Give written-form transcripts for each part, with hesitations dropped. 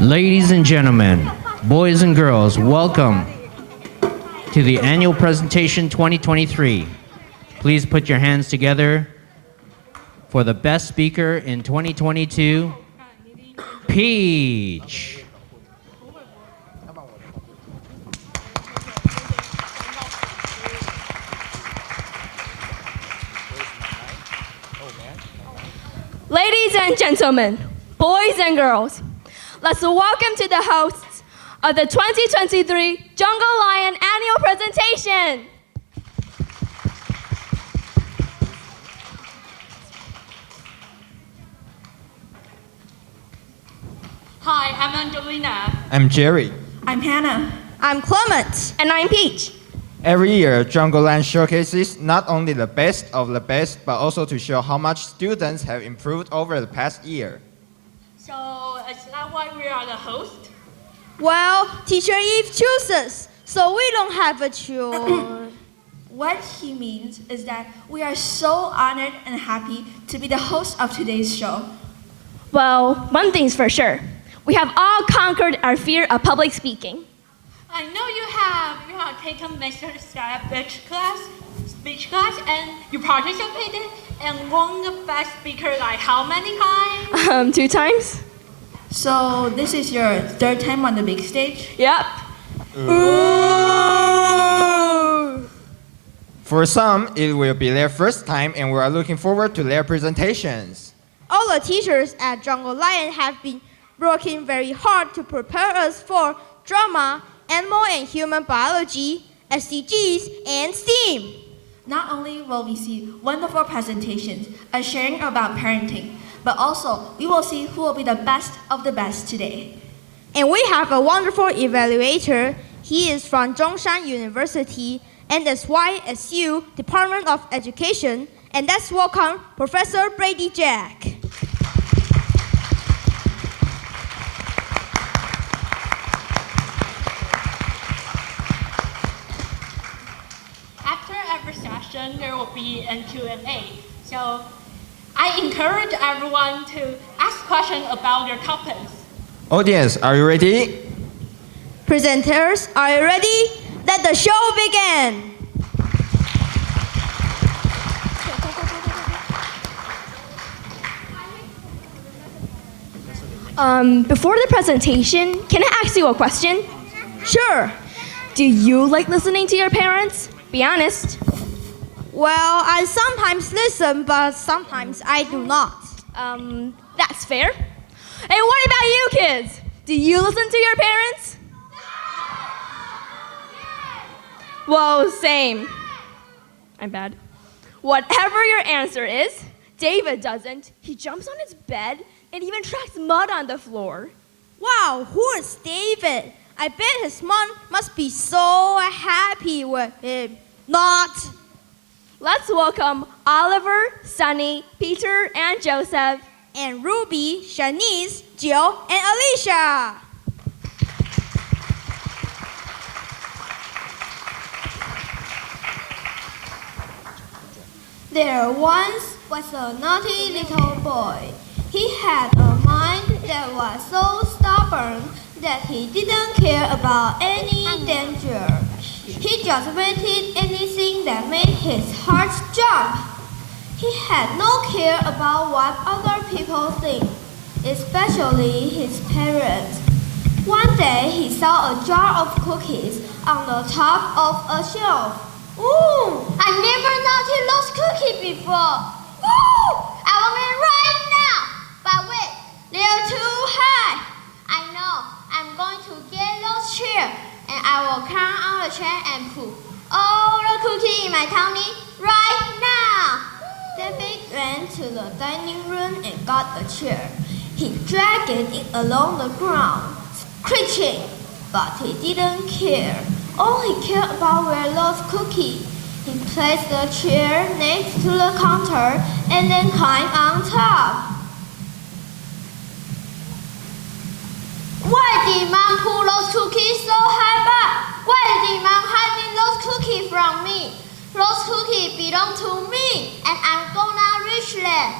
Ladies and gentlemen, boys and girls, welcome to the annual presentation 2023. Please put your hands together for the best speaker in 2022, Peach. Ladies and gentlemen, boys and girls, let's welcome to the hosts of the 2023 Jungle Lion Annual Presentation. Hi, I'm Angelina. I'm Jerry. I'm Hannah. I'm Clement. And I'm Peach. Every year, Jungle Land showcases not only the best of the best, but also to show how much students have improved over the past year. So, is that why we are the host? Well, Teacher Eve chooses, so we don't have a choice. What he means is that we are so honored and happy to be the host of today's show. Well, one thing's for sure. We have all conquered our fear of public speaking. I know you have taken Mr. speech class, and you participated and won the best speaker like how many times? 2 times? So this is your 3rd time on the big stage? Yep. For some, it will be their first time, and we are looking forward to their presentations. All the teachers at Jungle Lion have been working very hard to prepare us for drama, animal and human biology, SDGs, and STEAM. Not only will we see wonderful presentations, a sharing about parenting, but also we will see who will be the best of the best today. And we have a wonderful evaluator. He is from Zhongshan University and the YSU Department of Education. And let's welcome Professor Brady Jack. After every session, there will be a Q&A. So, I encourage everyone to ask questions about their topics. Audience, are you ready? Presenters, are you ready? Let the show begin. Before the presentation, can I ask you a question? Sure. Do you like listening to your parents? Be honest. Well, I sometimes listen, but sometimes I do not. That's fair. Hey, what about you kids? Do you listen to your parents? Whoa, same. I'm bad. Whatever your answer is, David doesn't. He jumps on his bed and even tracks mud on the floor. Wow, who is David? I bet his mom must be so happy with him. Not. Let's welcome Oliver, Sunny, Peter, and Joseph. And Ruby, Shanice, Jill, and Alicia. There once was a naughty little boy. He had a mind that was so stubborn that he didn't care about any danger. He just wanted anything that made his heart jump. He had no care about what other people think, especially his parents. One day he saw a jar of cookies on the top of a shelf. Ooh, I never noticed those cookies before. Ooh, I want it right now. But wait, they're too high. I know, I'm going to get those chairs and I will climb on the chair and put all the cookies in my tummy right now. David went to the dining room and got a chair. He dragged it along the ground, screeching, but he didn't care. All he cared about were those cookies. He placed the chair next to the counter and then climbed on top. Why did Mom pull those cookies so high up? Why did Mom hiding those cookies from me? Those cookies belong to me, and I'm gonna reach them.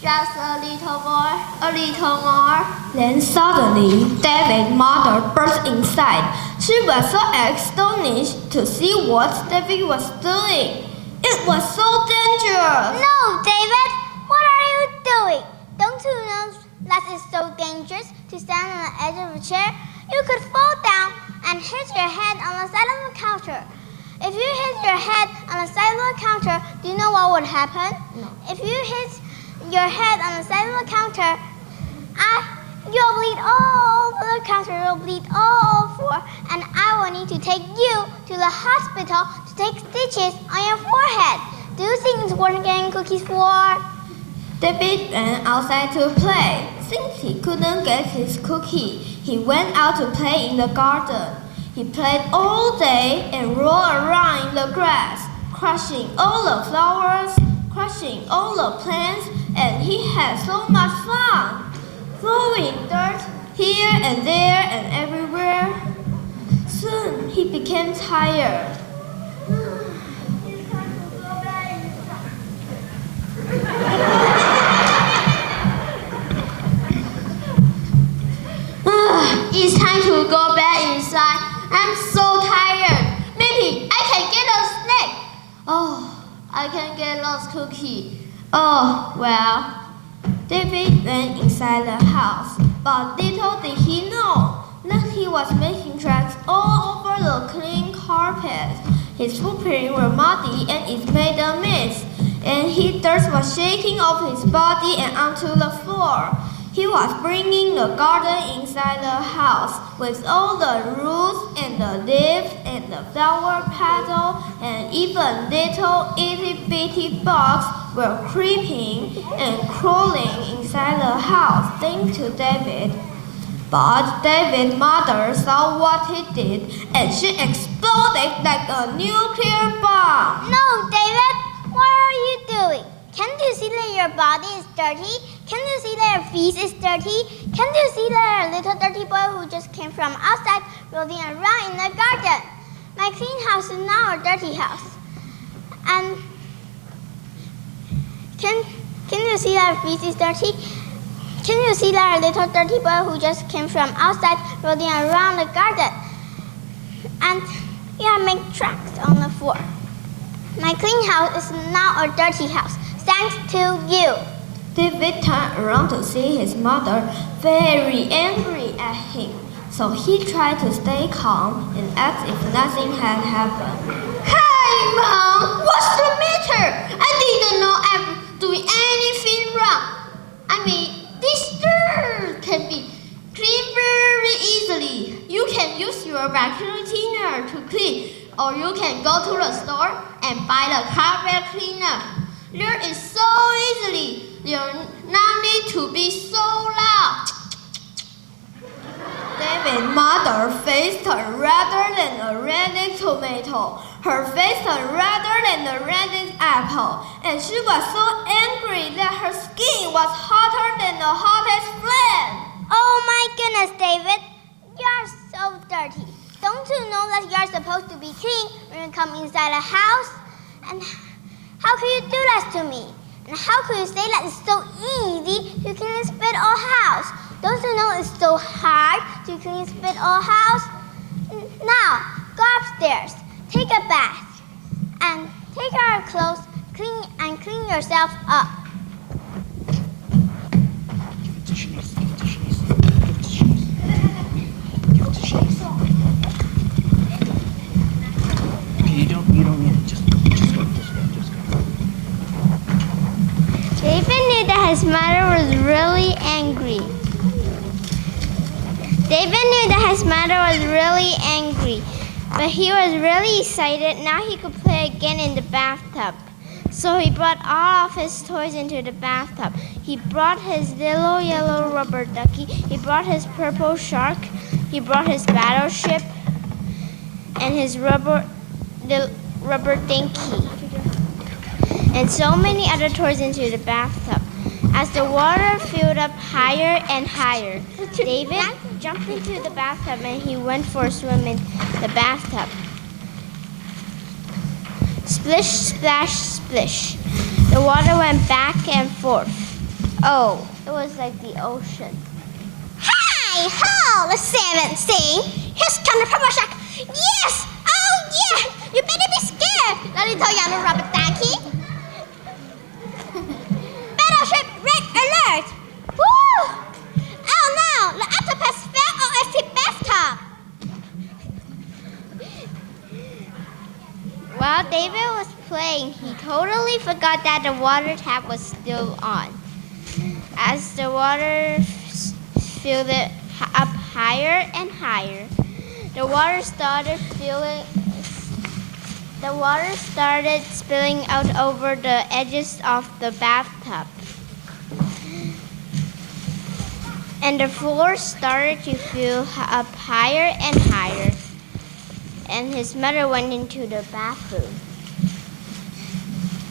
Just a little boy, a little more. Then suddenly, David's mother burst inside. She was so astonished to see what David was doing. It was so dangerous. No, David, what are you doing? Don't you know that it's so dangerous to stand on the edge of a chair? You could fall down and hit your head on the side of the counter. If you hit your head on the side of the counter, do you know what would happen? No. If you hit your head on the side of the counter, you'll bleed all over the counter, you'll bleed all over, and I will need to take you to the hospital to take stitches on your forehead. Do you think it's worth getting cookies for? David went outside to play. Since he couldn't get his cookie, he went out to play in the garden. He played all day and rolled around in the grass, crushing all the flowers, crushing all the plants, and he had so much fun, throwing dirt here and there and everywhere. Soon he became tired. It's time to go back inside. I'm so tired. Maybe I can get a snack. Oh, I can get lost cookie. Oh, well. David went inside the house, but little did he know that he was making tracks all over the clean carpet. His footprints were muddy and it made a mess, and his dirt was shaking off his body and onto the floor. He was bringing the garden inside the house with all the roots and the leaves and the flower petals, and even little itty-bitty bugs were creeping and crawling inside the house thanks to David. But David's mother saw what he did, and she exploded like a nuclear bomb. No, David, what are you doing? Can't you see that your body is dirty? Can't you see that your feet is dirty? Can't you see that you're a little dirty boy who just came from outside rolling around in the garden? My clean house is now a dirty house. And can you see that your feet is dirty? Can you see that a little dirty boy who just came from outside rolling around the garden? And yeah, make tracks on the floor. My clean house is now a dirty house, thanks to you. David turned around to see his mother very angry at him. So he tried to stay calm and act if nothing had happened. Hey, Mom, what's the matter? I didn't know I'm doing anything wrong. I mean, this dirt can be cleaned very easily. You can use your vacuum cleaner to clean, or you can go to the store and buy the carpet cleaner. Dirt is so easily. You're not need to be so loud. David's mother's face turned redder than a red tomato. Her face turned redder than a red apple. And she was so angry that her skin was hotter than the hottest flame. Oh my goodness, David. You're so dirty. Don't you know that you're supposed to be clean when you come inside a house? And how could you do that to me? And how could you say that it's so easy to clean and spit all house? Don't you know it's so hard to clean and spit all house? Now, go upstairs, take a bath, and take our clothes, clean yourself up. You don't need it. Just go this way. Just go. David knew that his mother was really angry. But he was really excited. Now he could play again in the bathtub. So he brought all of his toys into the bathtub. He brought his little yellow rubber ducky. He brought his purple shark. He brought his battleship and his rubber dinky. And so many other toys into the bathtub. As the water filled up higher and higher, David jumped into the bathtub and he went for a swim in the bathtub. Splish, splash, splish. The water went back and forth. Oh, it was like the ocean. Hi ho, the seventh scene. Here's come the purple shark. Yes! Oh yeah! You better be scared, the little yellow rubber ducky. Battleship red alert! Woo! Oh no! The octopus fell off the bathtub. While David was playing, he totally forgot that the water tap was still on. As the water filled it up higher and higher, the water started spilling out over the edges of the bathtub. And the floor started to fill up higher and higher. And his mother went into the bathroom.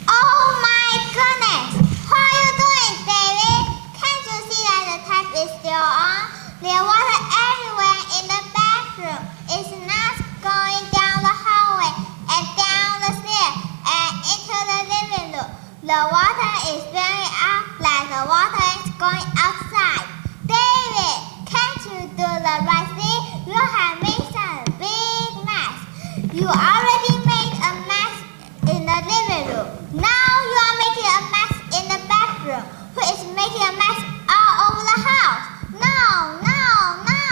Oh my goodness! What are you doing, David? Can't you see that the tap is still on? There's water everywhere in the bathroom. It's not going down the hallway and down the stairs and into the living room. The water is spilling out like the water is going outside. David, can't you do the right thing? You have made such a big mess. You already made a mess in the living room. Now you are making a mess in the bathroom. Who is making a mess all over the house? No, no, no.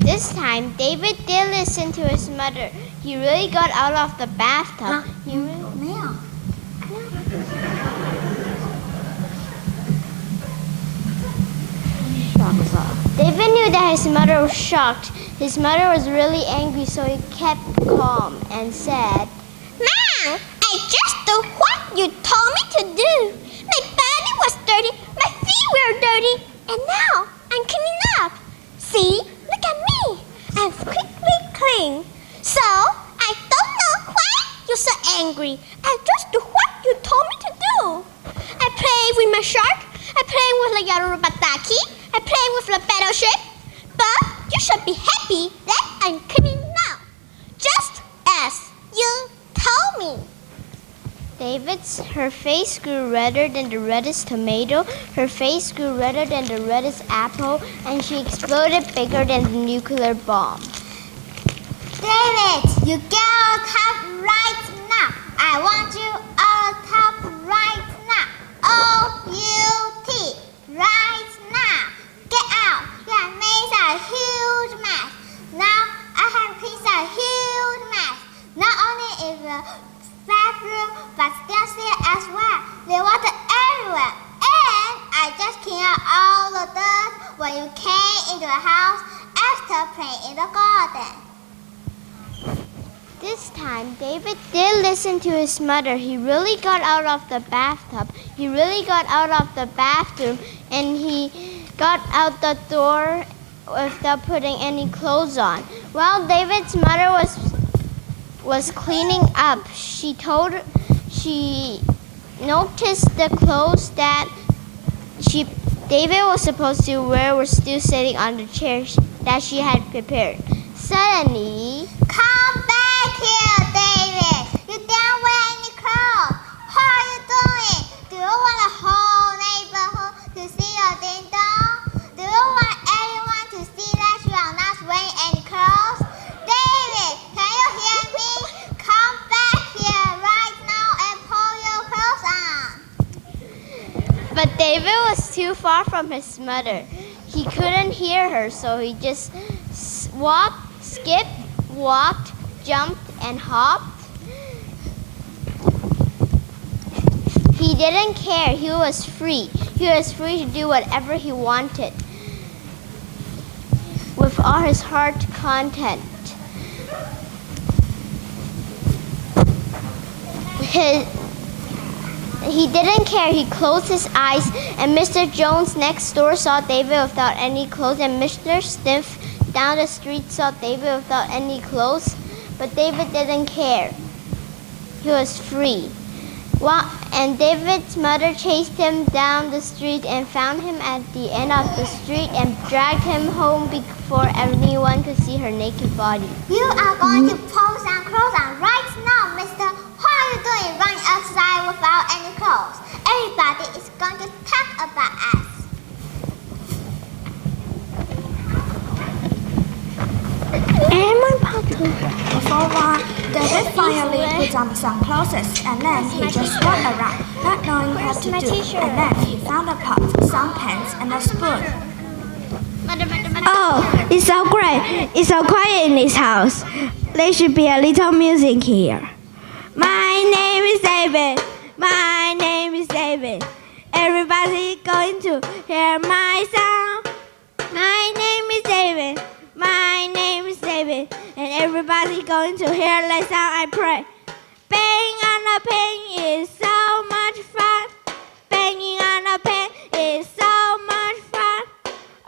This time, David did listen to his mother. He really got out of the bathtub. He really... David knew that his mother was shocked. His mother was really angry, so he kept calm and said, Mom, I just do what you told me to do. My body was dirty, my feet were dirty, and now I'm cleaning up. See, look at me. I'm quickly clean. So, I don't know why you're so angry. I just do what you told me to do. I play with my shark. I play with the yellow rubber ducky. I play with the battleship. But you should be happy that I'm cleaning now. Just as you told me. Her face grew redder than the reddest tomato. Her face grew redder than the reddest apple. And she exploded bigger than the nuclear bomb. David, you get out of top right now. I want you out of top right now. O-U-T, right now. Get out. You have made a huge mess. Now I have cleaned a huge mess. Not only in the bathroom, but downstairs as well. There's water everywhere. And I just cleaned out all the dust when you came into the house after playing in the garden. This time, David did listen to his mother. He really got out of the bathtub. He really got out of the bathroom, and he got out the door without putting any clothes on. While David's mother was cleaning up, she noticed the clothes that David was supposed to wear were still sitting on the chair that she had prepared. Suddenly, come back here, David. You don't wear any clothes. What are you doing? Do you want the whole neighborhood to see your ding dong? Do you want everyone to see that you are not wearing any clothes? David, can you hear me? Come back here right now and pull your clothes on. But David was too far from his mother. He couldn't hear her, so he just skipped, walked, jumped, and hopped. He didn't care. He was free. He was free to do whatever he wanted with all his heart content. He didn't care. He closed his eyes, and Mr. Jones next door saw David without any clothes, and Mr. Stiff down the street saw David without any clothes, but David didn't care. He was free. And David's mother chased him down the street and found him at the end of the street and dragged him home before anyone could see her naked body. You are going to pull some clothes on right now, mister. What are you doing potatoes. Everybody is going to talk about us. Before long, David finally put on some clothes and then he just walked around, not knowing what to do. And then he found a pot, some pens, and a spoon. Oh, it's so great. It's so quiet in this house. There should be a little music here. My name is David. My name is David. Everybody going to hear my sound. My name is David. My name is David. And everybody going to hear the sound I pray. Banging on a pen is so much fun. Banging on a pen is so much fun.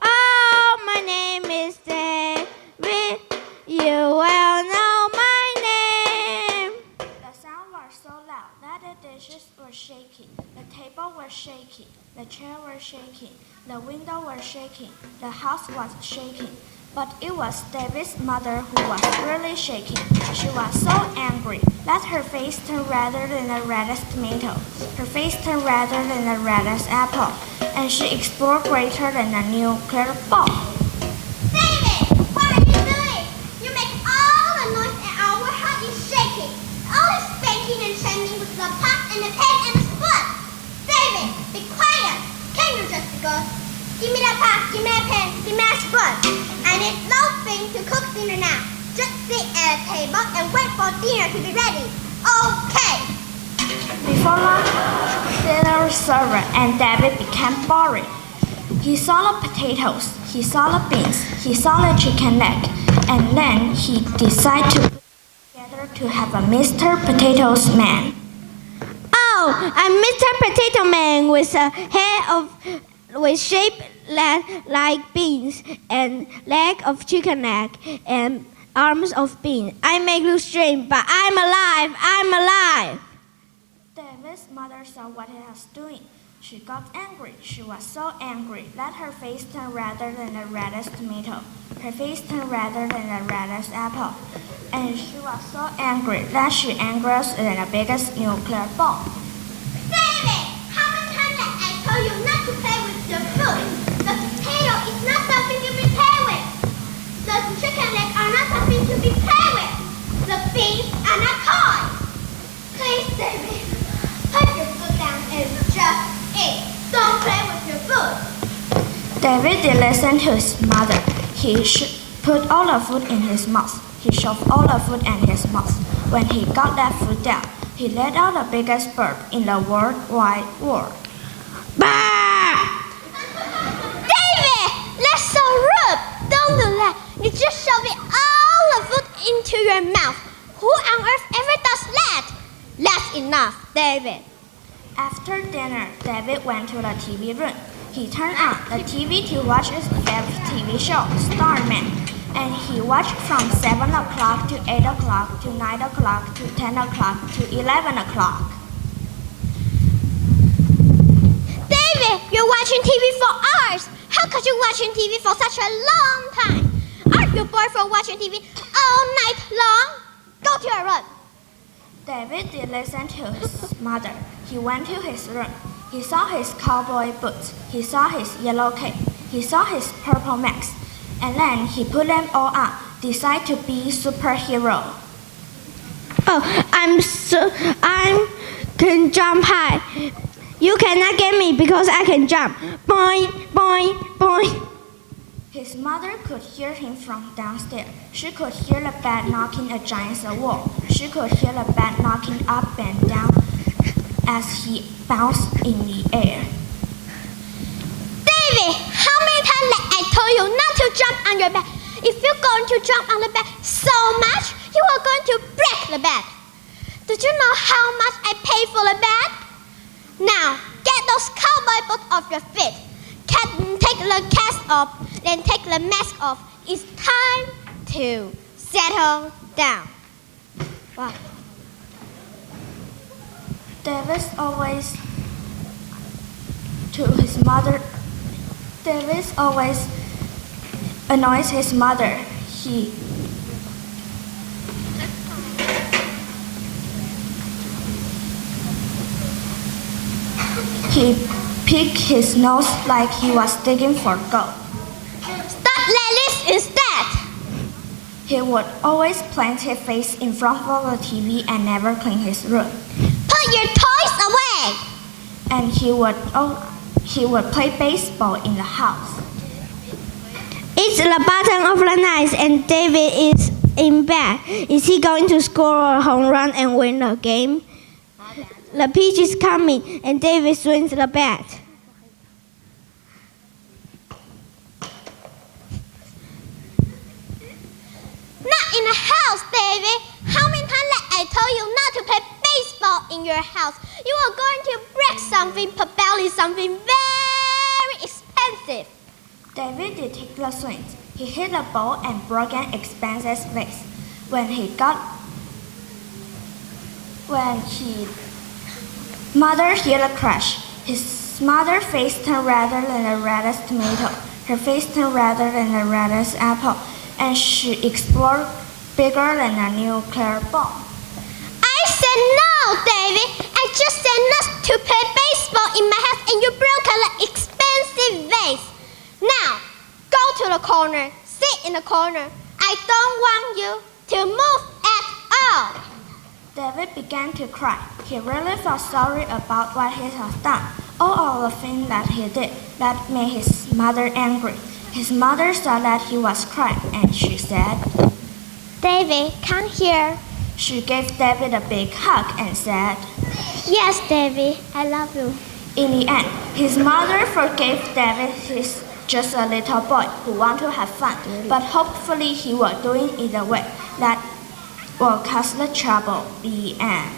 Oh, my name is David. You will know my name. The sound was so loud that the dishes were shaking, the table was shaking, the chair was shaking, the window was shaking, the house was shaking. But it was David's mother who was really shaking. She was so angry that her face turned redder than the reddest tomato. Her face turned redder than the reddest apple, and she exploded greater than a nuclear bomb. David, what are you doing? You make all the noise and our house is shaking. All is spanking and changing with the pot and the pen and the spoon. David, be quiet. Can you just go? Give me that pot, give me that pen, give me that spoon. I need no thing to cook dinner now. Just sit at a table and wait for dinner to be ready. Okay. Before long, dinner was served and David became boring. He saw the potatoes, he saw the beans, he saw the chicken leg, and then he decided to put together to have a Mr. Potatoes Man. Oh, I'm Mr. Potato Man with a head with shape like beans and leg of chicken leg and arms of beans. I may look strange, but I'm alive. I'm alive. David's mother saw what he was doing. She got angry. She was so angry that her face turned redder than the reddest tomato. Her face turned redder than the reddest apple. And she was so angry that she angrier than the biggest nuclear bomb. David, how many times did I tell you not to play with the food? The potato is not something to be played with. The chicken legs are not something to be played with. The beans are not toys. Please, David, put your foot down and just eat. Don't play with your food. David did listen to his mother. He put all the food in his mouth. He shoved all the food in his mouth. When he got that food down, he let out the biggest burp in the world wide world. Bah! David, that's so rude. Don't do that. You just shoving all the food into your mouth. Who on earth ever does that? That's enough, David. After dinner, David went to the TV room. He turned on the TV to watch his favorite TV show, Starman. And he watched from 7 o'clock to 8 o'clock to 9 o'clock to 10 o'clock to 11 o'clock. David, you're watching TV for hours. How could you watching TV for such a long time? Aren't you bored for watching TV all night long? Go to your room. David did listen to his mother. He went to his room. He saw his cowboy boots. He saw his yellow cape. He saw his purple mask. And then he put them all on, decided to be superhero. Oh, I can jump high. You cannot get me because I can jump. Boing, boing, boing. His mother could hear him from downstairs. She could hear the bed knocking against the wall. She could hear the bed knocking up and down as he bounced in the air. David, how many times did I told you not to jump on your bed? If you're going to jump on the bed so much, you are going to break the bed. Did you know how much I paid for the bed? Now, get those cowboy boots off your feet. Take the cast off, then take the mask off. It's time to settle down. Wow. David's always to his mother. David's always annoys his mother. He picked his nose like he was digging for gold. Stop like this instead. He would always plant his face in front of the TV and never clean his room. Put your toys away. And he would play baseball in the house. It's the bottom of the night and David is in bed. Is he going to score a home run and win the game? The pitch is coming and David swings the bat. Not in the house, David. How many times I told you not to play baseball in your house? You are going to break something, probably something very expensive. David did take the swings. He hit the ball and broke an expensive vase. When his mother heard a crash, his mother's face turned redder than the reddest tomato. Her face turned redder than the reddest apple, and she exploded bigger than a nuclear bomb. I said no, David. I just said not to play baseball in my house and you broke an expensive vase. Now, go to the corner. Sit in the corner. I don't want you to move at all. David began to cry. He really felt sorry about what he had done. All of the things that he did that made his mother angry. His mother saw that he was crying and she said, David, come here. She gave David a big hug and said, Yes, David, I love you. In the end, his mother forgave David. He's just a little boy who wants to have fun, but hopefully he will do it in a way that will cause the trouble. The end.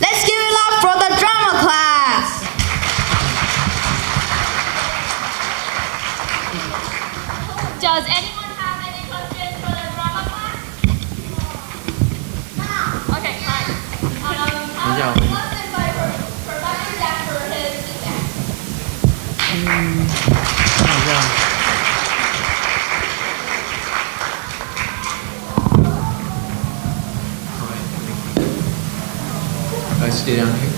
Let's give it up for the drama class. Does anyone have any questions for the drama class? Okay, fine. Listen by Professor Jack for his feedback. I stay down here.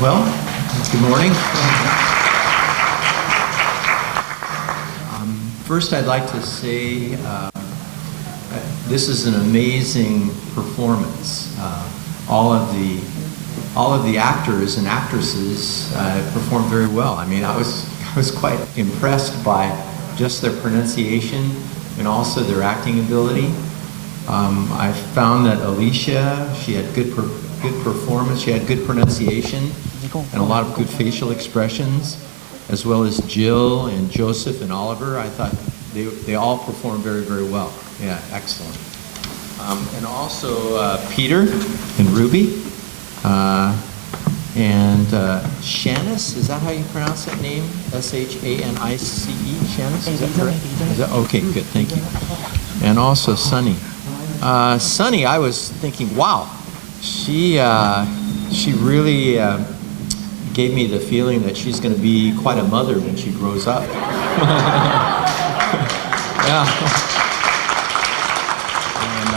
Well, good morning. First, I'd like to say this is an amazing performance. All of the actors and actresses performed very well. I mean, I was quite impressed by just their pronunciation and also their acting ability. I found that Alicia, she had good performance, she had good pronunciation, and a lot of good facial expressions, as well as Jill and Joseph and Oliver. I thought they all performed very, very well. Yeah, excellent. And also Peter and Ruby, and Shanice, is that how you pronounce that name? S-H-A-N-I-C-E, Shanice, is that correct? Is that, okay, good, thank you. And also Sunny. Sunny, I was thinking, wow, she really gave me the feeling that she's going to be quite a mother when she grows up. Yeah. And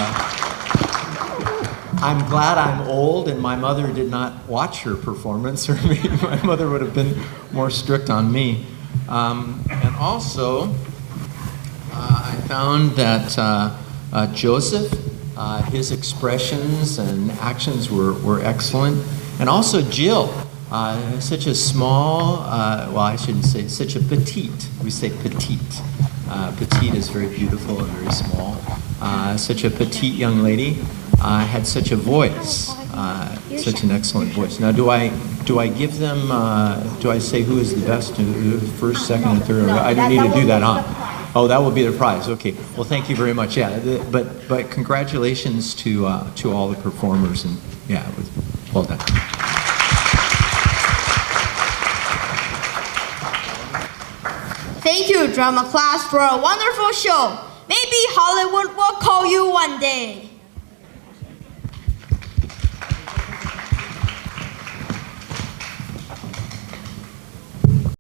I'm glad I'm old and my mother did not watch her performance, or maybe my mother would have been more strict on me. And also, I found that Joseph, his expressions and actions were excellent. And also Jill, such a small, well, I shouldn't say such a petite, we say petite. Petite is very beautiful and very small. Such a petite young lady, had such a voice, such an excellent voice. Now, do I give them, do I say who is the best, first, second, and third? I don't need to do that, huh? Oh, that will be the prize. Okay. Well, thank you very much. Yeah, but congratulations to all the performers, and yeah, it was well done. Thank you, drama class, for a wonderful show. Maybe Hollywood will call you one day.